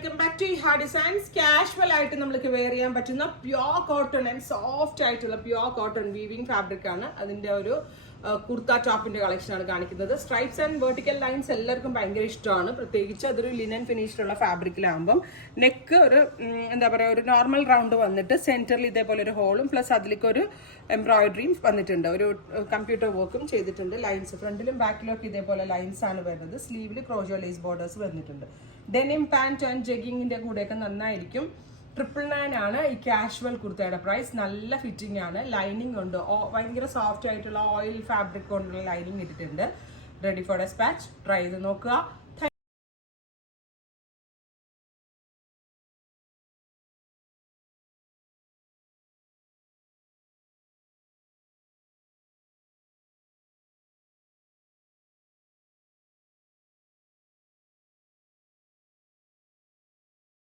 Welcome back to ഹാ designs. Casual ആയിട്ട് നമുക്ക് വെയർ ചെയ്യാൻ പറ്റുന്ന പ്യോർ കോട്ടൺ ആൻഡ് സോഫ്റ്റ് ആയിട്ടുള്ള പ്യോർ കോട്ടൺ വീവിംഗ് ഫാബ്രിക് ആണ്. അതിന്റെ ഒരു കുർത്ത ടോപ്പിന്റെ കളക്ഷൻ ആണ് കാണിക്കുന്നത്. സ്ട്രൈപ്സ് ആൻഡ് വെർട്ടിക്കൽ ലൈൻസ് എല്ലാവർക്കും ഭയങ്കര ഇഷ്ടമാണ്. പ്രത്യേകിച്ച് അതൊരു ലിനൻ ഫിനിഷിലുള്ള ഫാബ്രിക്കിലാകുമ്പം നെക്ക് ഒരു എന്താ പറയുക ഒരു നോർമൽ റൗണ്ട് വന്നിട്ട് സെന്ററിൽ ഇതേപോലെ ഒരു ഹോളും പ്ലസ് അതിലേക്ക് ഒരു എംബ്രോയിഡറിയും വന്നിട്ടുണ്ട്. ഒരു കമ്പ്യൂട്ടർ വർക്കും ചെയ്തിട്ടുണ്ട്. ലൈൻസ് ഫ്രണ്ടിലും ബാക്കിലും ഒക്കെ ഇതേപോലെ ലൈൻസ് ആണ് വരുന്നത്. സ്ലീവിൽ ക്രോഷോ ലേസ് ബോർഡേഴ്സ് വന്നിട്ടുണ്ട്. ഡെനിം പാന്റ് ആൻഡ് ജഗ്ഗിങ്ങിന്റെ കൂടെയൊക്കെ നന്നായിരിക്കും. 999 ആണ് ഈ കാഷ്വൽ കുർത്തയുടെ പ്രൈസ്. നല്ല ഫിറ്റിംഗ് ആണ്. ലൈനിങ് ഉണ്ട്, ഭയങ്കര സോഫ്റ്റ് ആയിട്ടുള്ള ഓയിൽ ഫാബ്രിക് കൊണ്ടുള്ള ലൈനിങ് ഇട്ടിട്ടുണ്ട്. Ready for despatch. ട്രൈ ചെയ്ത് നോക്കുക.